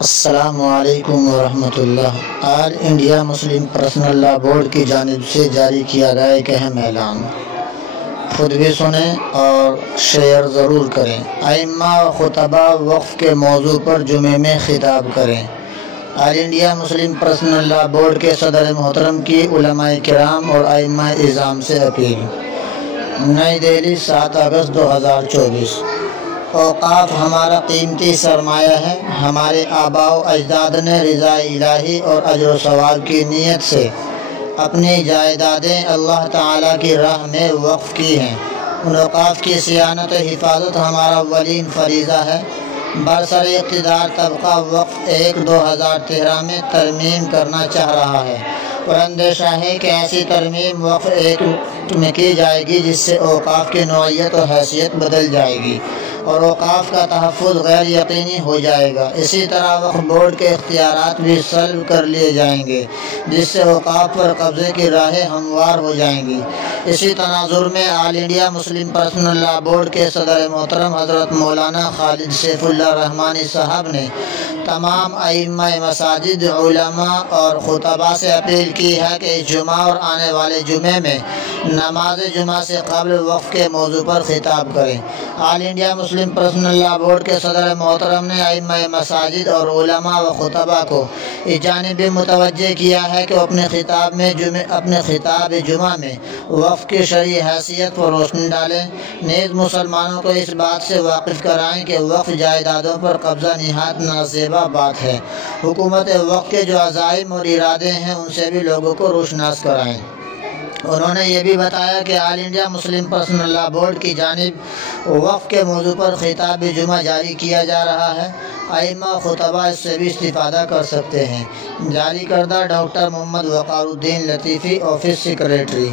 السلام علیکم ورحمۃ اللہ۔ آل انڈیا مسلم پرسنل لا بورڈ کی جانب سے جاری کیا گیا ایک اہم اعلان، خود بھی سنیں اور شیئر ضرور کریں۔ ائمہ و خطبہ وقف کے موضوع پر جمعے میں خطاب کریں۔ آل انڈیا مسلم پرسنل لا بورڈ کے صدر محترم کی علماء کرام اور ائمہ اعظام سے اپیل۔ نئی دہلی، 7 اگست 2024۔ اوقاف ہمارا قیمتی سرمایہ ہے۔ ہمارے آباء و اجداد نے رضا الہی اور اجر و ثواب کی نیت سے اپنی جائیدادیں اللہ تعالیٰ کی راہ میں وقف کی ہیں۔ ان اوقاف کی صیانت و حفاظت ہمارا اولین فریضہ ہے۔ برسر اقتدار طبقہ وقف 1/2013 میں ترمیم کرنا چاہ رہا ہے اور اندیشہ ہے کہ ایسی ترمیم وقف 1 میں کی جائے گی جس سے اوقاف کی نوعیت و حیثیت بدل جائے گی اور اوقاف کا تحفظ غیر یقینی ہو جائے گا۔ اسی طرح وقف بورڈ کے اختیارات بھی سلب کر لیے جائیں گے جس سے اوقاف پر قبضے کی راہیں ہموار ہو جائیں گی۔ اسی تناظر میں آل انڈیا مسلم پرسنل لا بورڈ کے صدر محترم حضرت مولانا خالد سیف اللہ رحمانی صاحب نے تمام ائمہ مساجد، علماء اور خطباء سے اپیل کی ہے کہ اس جمعہ اور آنے والے جمعے میں نماز جمعہ سے قبل وقف کے موضوع پر خطاب کریں۔ آل انڈیا مسلم پرسنل لا بورڈ کے صدر محترم نے ائمہ مساجد اور علماء و خطباء کو اس جانب بھی متوجہ کیا ہے کہ اپنے خطاب جمعہ میں وقف کی شرعی حیثیت پر روشنی ڈالیں، نیز مسلمانوں کو اس بات سے واقف کرائیں کہ وقف جائیدادوں پر قبضہ نہایت نازیبا بات ہے۔ حکومت وقف کے جو عزائم اور ارادے ہیں ان سے بھی لوگوں کو روشناس کرائیں۔ انہوں نے یہ بھی بتایا کہ آل انڈیا مسلم پرسنل لا بورڈ کی جانب وقف کے موضوع پر خطاب جمعہ جاری کیا جا رہا ہے۔ ائمہ و خطباء اس سے بھی استفادہ کر سکتے ہیں۔ جاری کردہ ڈاکٹر محمد وقار الدین لطیفی، آفس سیکریٹری۔